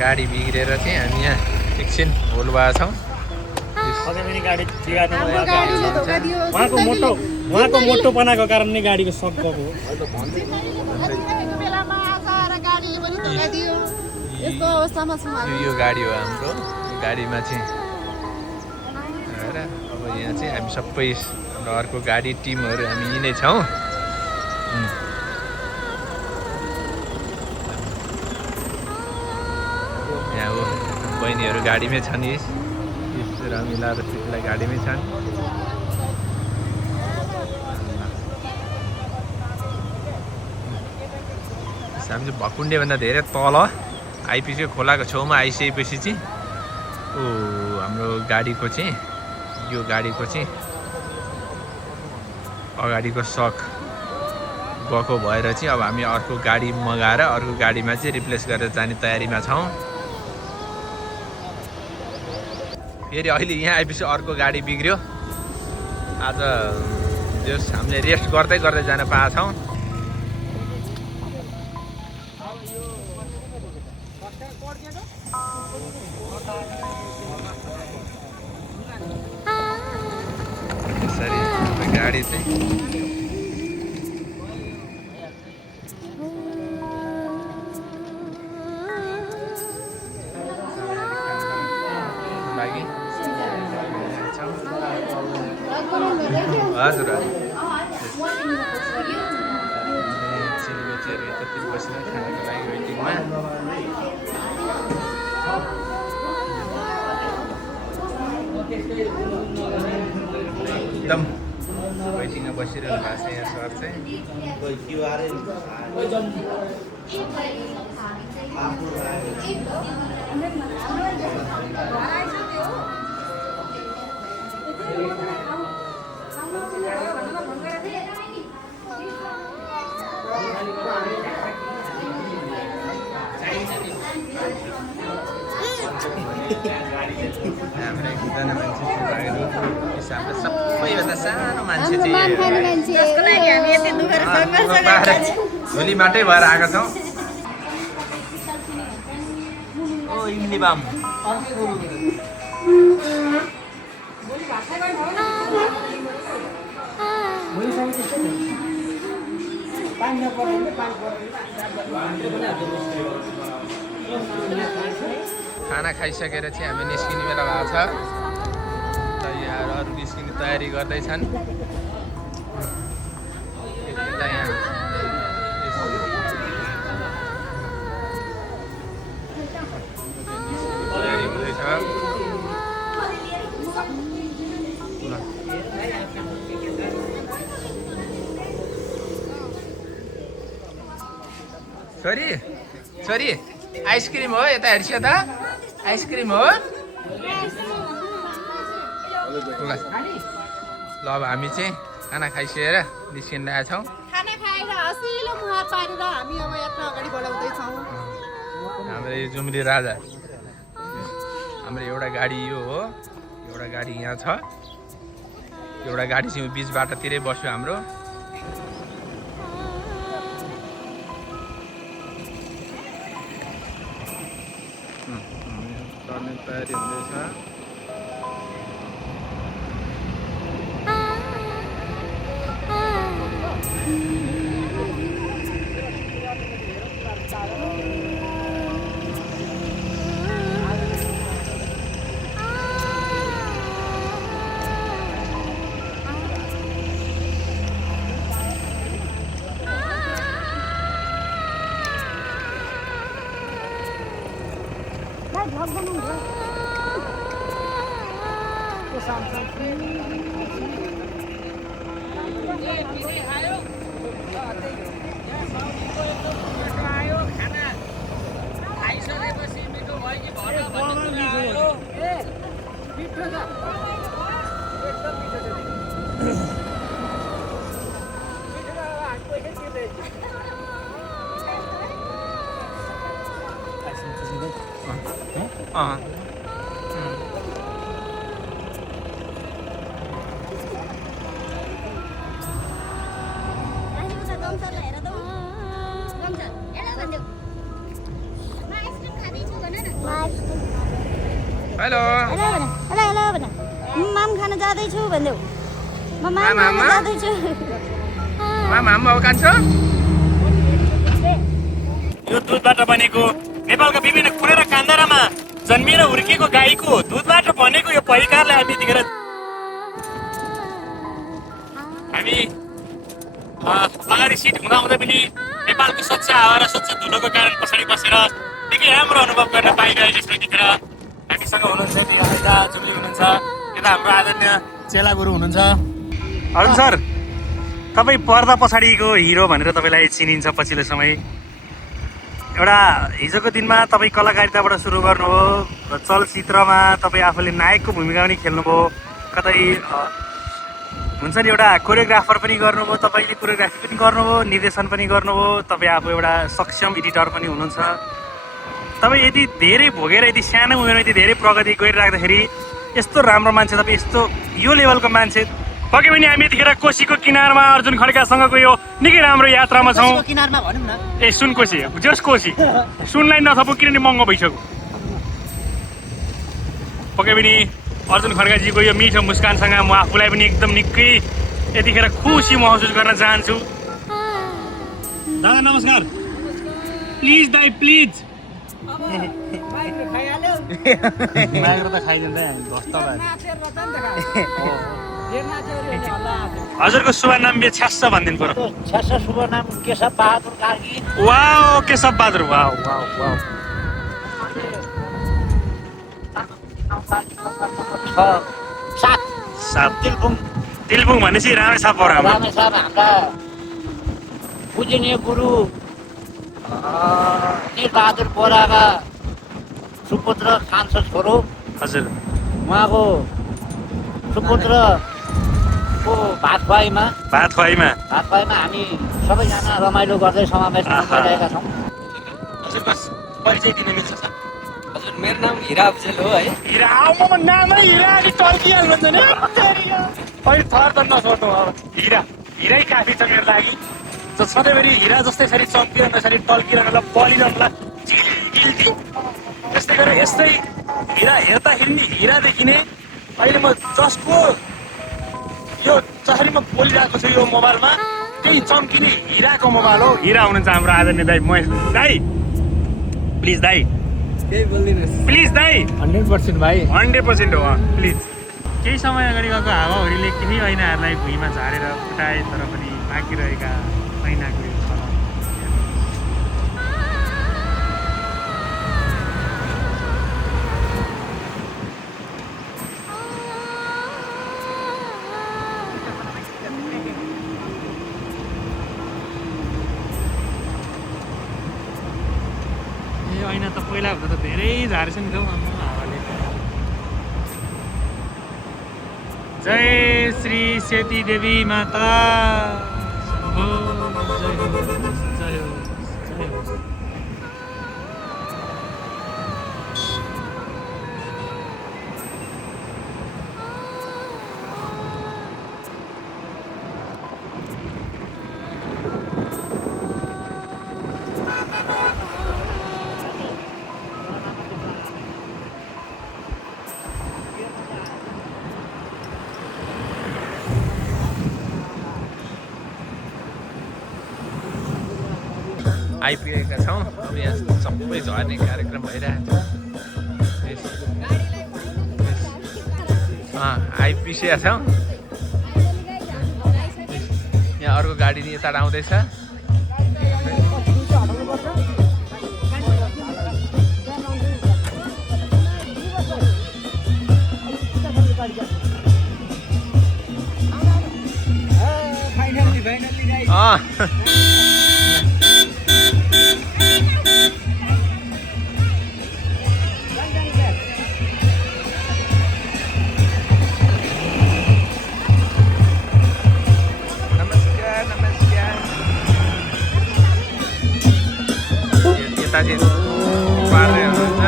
गाडी बिग्रेर चाहिँ हामी यहाँ एकछिन होल भएको छौँ। उहाँको मोटोपनाको कारण नै गाडीको सक गएको हो। यो गाडी हो हाम्रो। गाडीमा चाहिँ हेर अब यहाँ चाहिँ हामी सबै हाम्रो अर्को गाडी टिमहरू हामी यिनै छौँ। यहाँ हो बहिनीहरू गाडीमै छन्। रमिला र चितलाई गाडीमै छन्। हामी चाहिँ भकुन्डेभन्दा धेरै तल आइपुग्यो। खोलाको छेउमा आइसकेपछि चाहिँ हाम्रो गाडीको चाहिँ यो गाडीको चाहिँ अगाडिको सक गएको भएर चाहिँ अब हामी अर्को गाडी मगाएर अर्को गाडीमा चाहिँ रिप्लेस गरेर जाने तयारीमा छौँ। फेरि अहिले यहाँ आएपछि अर्को गाडी बिग्रियो। आज जस हामीले रेस्ट गर्दै गर्दै जान पाएको छौँ। गाडी चाहिँ हजुर चिलीबेचीहरू यतातिर बसेर खानाको लागि वेटिङमा। एकदम वेटिङमा बसिरहनु भएको छ यहाँ सर चाहिँ। हाम्रो एकजना मान्छे हिसाबले सबैभन्दा सानो मान्छे चाहिँ झोली माटै भएर आएका छौँ। ओ इमली बाम खाना खाइसकेर चाहिँ हामी निस्किने बेला भएको छ। त यहाँ अरू निस्किने तयारी गर्दैछन्। तयारी हुँदैछ। छोरी छोरी आइसक्रिम हो यता हेर्छ त आइसक्रिम हो। ल अब हामी चाहिँ खाना खाइसकेर निस्किन लागेका छौँ। खाना खाएर हसिलो मुहार पारेर हामी अब यात्रा अगाडि बढाउँदैछौँ। हाम्रो यो जुम्ली राजा हाम्रो एउटा गाडी यो हो। एउटा गाडी यहाँ छ। एउटा गाडी चाहिँ बिच बाटोतिरै बस्यो हाम्रो। चढ्ने तयारी हुँदैछ। Gom छ एला भन्देऊ म आइसक्रिम खाँदै छु भन न हेलो माम खान जाँदैछु भन्देऊ म माम माम, खान माम? जाँदैछु मामा अब कान्छ यो दुधबाट बनेको नेपालका विभिन्न कुना र कान्दारामा जन्मिएर हुर्किएको गाईको दुधबाट बनेको यो परिकारलाई हामी यतिखेर हामी अगाडि सिट हुँदा पनि नेपालको स्वच्छ हावा र स्वच्छ धुलोको कारण पछाडि बसेर निकै राम्रो अनुभव गर्न पाइरहेको छौँ। यतिखेर हामीसँग हुनुहुन्छ यता जुली हुनुहुन्छ, यता हाम्रो आदरणीय चेला गुरु हुनुहुन्छ। अरुण सर, तपाईँ पर्दा पछाडिको हिरो भनेर तपाईँलाई चिनिन्छ पछिल्लो समय। एउटा हिजोको दिनमा तपाईँ कलाकारिताबाट सुरु गर्नुभयो, चलचित्रमा तपाईँ आफूले नायकको भूमिका पनि खेल्नुभयो, कतै हुन्छ नि एउटा कोरियोग्राफर पनि गर्नुभयो, तपाईँले कोरियोग्राफी पनि गर्नुभयो, निर्देशन पनि गर्नुभयो, तपाईँ आफू एउटा सक्षम एडिटर पनि हुनुहुन्छ। तपाईँ यति धेरै भोगेर यति सानो उमेरमा यति धेरै प्रगति गरिराख्दाखेरि यस्तो राम्रो मान्छे, तपाईँ यस्तो यो लेभलको मान्छे। पक्कै पनि हामी यतिखेर कोसीको किनारमा अर्जुन खड्कासँगको यो निकै राम्रो यात्रामा छौँ। किनारमा भनौँ न। ए सुन कोसी, जस कोसी, सुनलाई नथपो किनभने महँगो भइसक्यो। पक्कै पनि अर्जुन खड्काजीको यो मिठो मुस्कानसँग म आफूलाई पनि एकदम निकै यतिखेर खुसी महसुस गर्न चाहन्छु। दादा नमस्कार। प्लिज दाइ प्लिज। मागेर त खाइदिँदै हामी ध्वस्त भयो। हजुरको शुभ नाम बे छ्यास्स भनिदिनु पर्यो। छ्यास्स शुभ नाम Keshav Bahadur Karki. Wow Keshav Bahadur, wow wow wow. सात तिलबुङ भनेपछि रामेछाप हो। रामेछाप हाम्रा पूजनीय गुरु निरबहादुर बोराका सुपुत्र कान्छो छोरो। हजुर, उहाँको सुपुत्रको भात खुवाइमा हामी सबैजना रमाइलो गर्दै समावेश गरिरहेका छौँ। हजुरको परिचय दिन मिल्छ सर? हजुर, मेरो नाम हिरा अफजल हो है। हिरा आउमा नामै हिरा अनि टल्किहाल्नुहुन्छ नि। अहिले थर त नसोध्नु अब। हिरै काफी छ मेरो लागि। सधैँभरि हिरा जस्तै यसरी चम्किरहन, यसरी टल्किरहनलाई बलिरहनलाई गिल्टी यस्तै गरेर यस्तै हिरा हेर्दाखेरि नि हिरा देखिने। अहिले म जसको यो जसरी म बोलिरहेको छु यो मोबाइलमा त्यही चम्किने हिराको मोबाइल हो। हिरा हुनुहुन्छ हाम्रो आदरणीय दाइ महेश दाइ। प्लिज दाइ, केही बोलिदिनुहोस्। प्लिज दाइ। 100% भाइ। 100% हो प्लिज। केही समय अगाडि गएको हावाहुरीले केही ऐनाहरूलाई भुइँमा झारेर फुटाए, तर पनि बाँकी रहेका ऐनाको यो छल ऐना त पहिला भन्दा त धेरै झारेछ नि त हौ हावाले। जय श्री सेती देवी माता। शम्भो, जय हो, जय हो, जय हो। आइपुगेका छौँ। अब यहाँ सबै झर्ने कार्यक्रम भइरहेको छ। आइपुगेका छौँ। यहाँ अर्को गाडी यता आउँदैछ। यता चाहिँ पार्दै हुनुहुन्छ।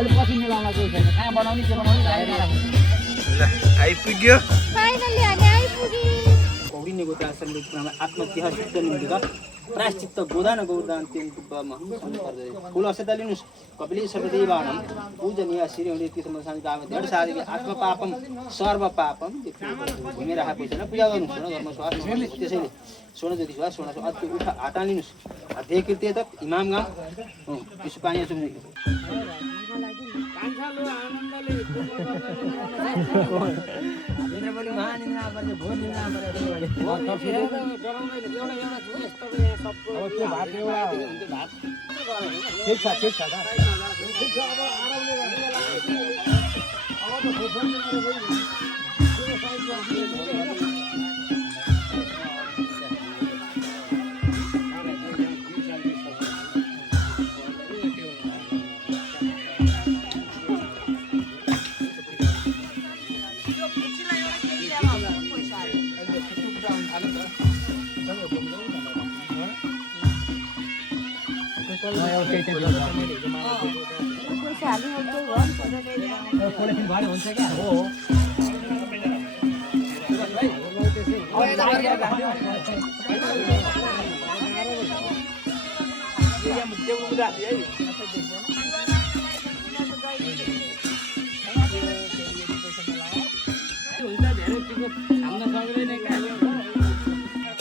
अहिले पछि मिलाउन केही छैन कहाँ बनाउने के बनाउने लागेर ल आइपुग्यो फाइनली हामी आइपुग्यौँ पौडिनेको आश्रममा आत्महत्या सिद्ध निम्तिका प्रायश्चित्त गोदान गोदान तिनमा फुल अक्षता लिनुहोस् कपिली सर्वदेवानां पूजनीय श्रीहरि तीर्थमसानि दामदेव साधि आत्मपापम सर्वपापम भूमि राखेको छैन पूजा गर्नुहोस् न घरमा श्वास त्यसैले स्वर्ण ज्योति श्वास स्वर्ण अति उठा हाता लिनुहोस् अध्यय कृत्य त इमाम गाम विश्व पानी सुन्नु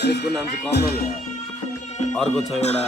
यसको नाम चाहिँ कमल हो अर्को छ एउटा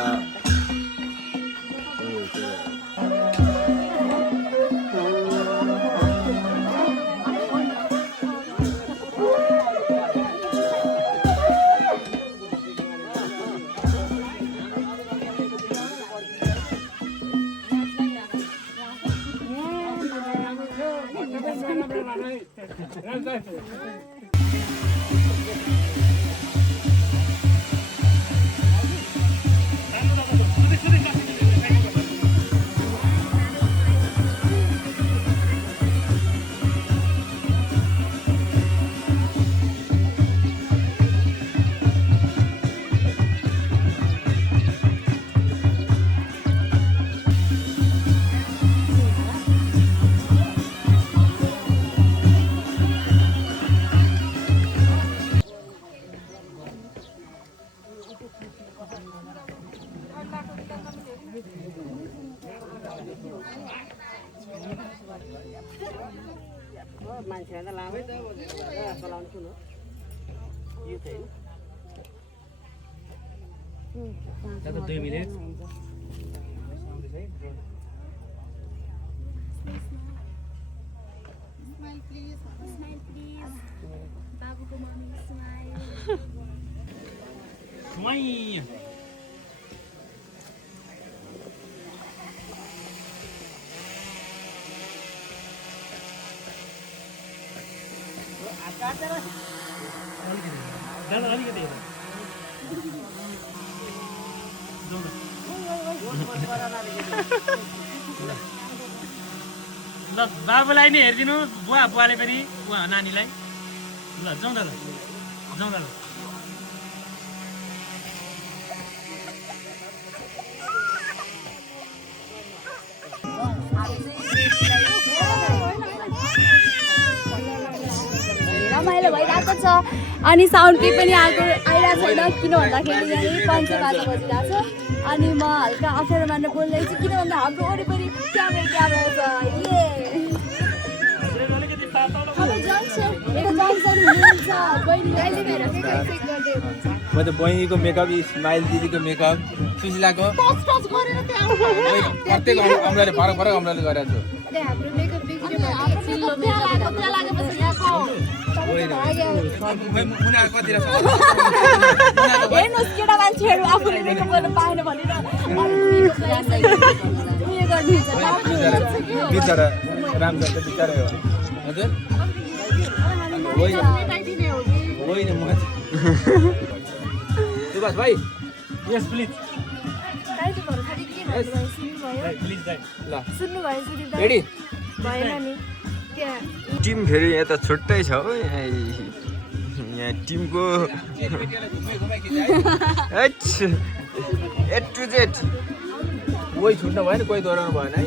ल बाबुलाई नि हेरिदिनु बुवा बुवाले पनि उहाँ नानीलाई ल जाउँ दादा जाउँ दादा रमाइलो भइरहेको छ अनि साउन्ड केही पनि आइरहेको छैन किन भन्दाखेरि यहीँ 5 बाजा बजिरहेको छ अनि म हल्का अप्ठ्यारो मान्न बोल्दैछु किन भन्दा हाम्रो वरिपरि क्यामेरा छ म त बहिनीको मेकअप स्माइल दिदीको मेकअप सुशीलाको प्रत्येक अम्लाले फरक फरक अम्लाले गरेको हेर्नुहोस् केटा मान्छेहरू आफूले मेकअप गर्न पाएन भनेर बिचरा राम्रो छ बिचरा हो हजुर होइन म सुभाष भाइ यस प्लिज ल रेडी टिम फेरि यहाँ त छुट्टै छ हो यहाँ टिमको ए टु जेड कोही छुट्नु भएन कोही दोहोऱ्याउनु भएन है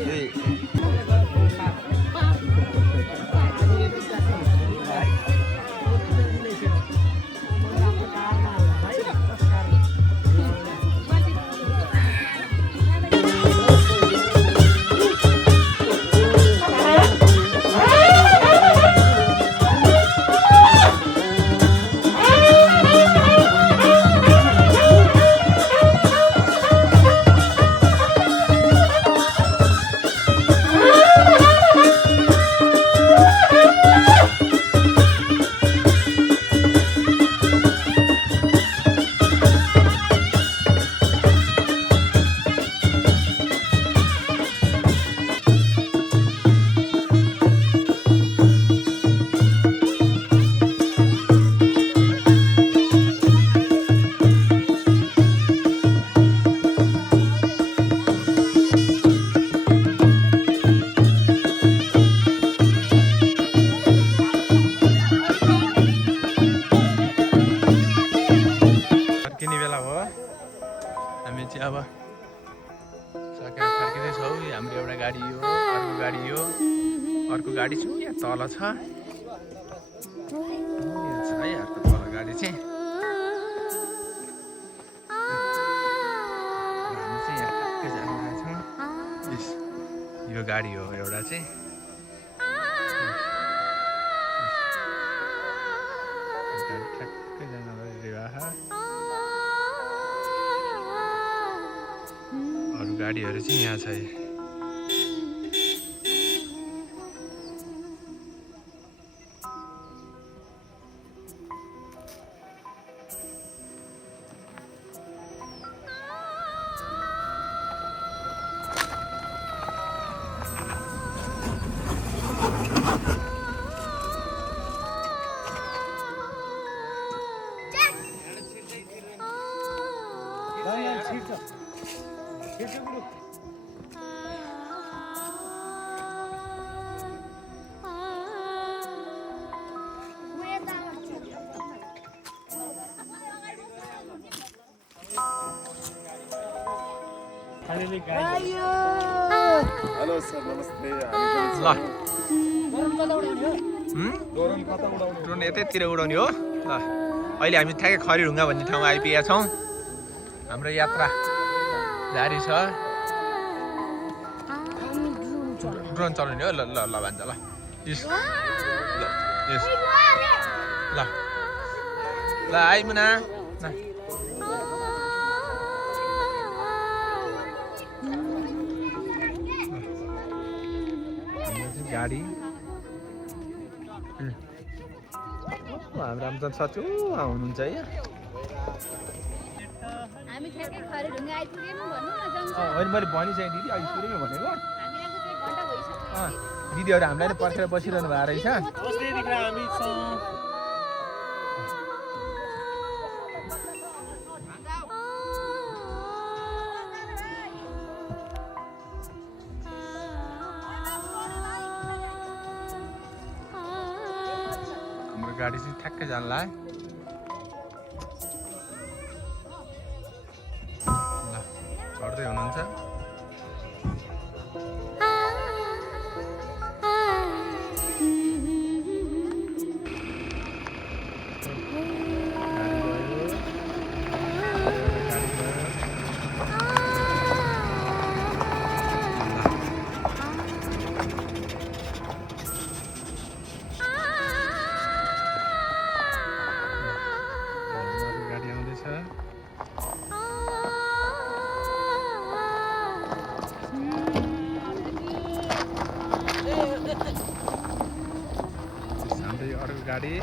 हामी चाहिँ अब सकेर फर्किँदैछौँ। हाम्रो एउटा गाडी यो, अर्को गाडी यो, अर्को गाडी चाहिँ यहाँ तल छ। यहाँ छ है अर्को तल गाडी चाहिँ। हामी चाहिँ यहाँ ठ्याक्कै जाँदैछौँ। यो गाडी हो एउटा चाहिँ। ठ्याक्कै जान विवाह। अरू गाडीहरू चाहिँ यहाँ छ। हेलो सर नमस्ते। ल ड्रोन यतैतिर उडाउने हो। ल अहिले हामी ठ्याक्कै खरिढुङ्गा भन्ने ठाउँमा आइपुगेका छौँ। हाम्रो यात्रा जारी छ। ड्रोन चलाउने हो। ल ल ल भन्छ ल यस यस ल ल आइमुना गाडी हाम्रो रामचन्द्र साथी हुनुहुन्छ है। हामी ठ्याक्कै खरिढुङ्गा आइपुग्यौँ भनौँ न जङ्सन। होइन मैले भनिसकेँ दिदी अघि सुरुमै भनेको। हामी आएको चाहिँ घन्टा भइसक्यो। दिदीहरू हामीलाई नै पर्खेर बसिरहनु भएको रहेछ। हाम्रो गाडी चाहिँ ठ्याक्कै जानला। ल चढ्दै हुनुहुन्छ। गाडी आउँदैछ। हाम्रो यो अर्को गाडी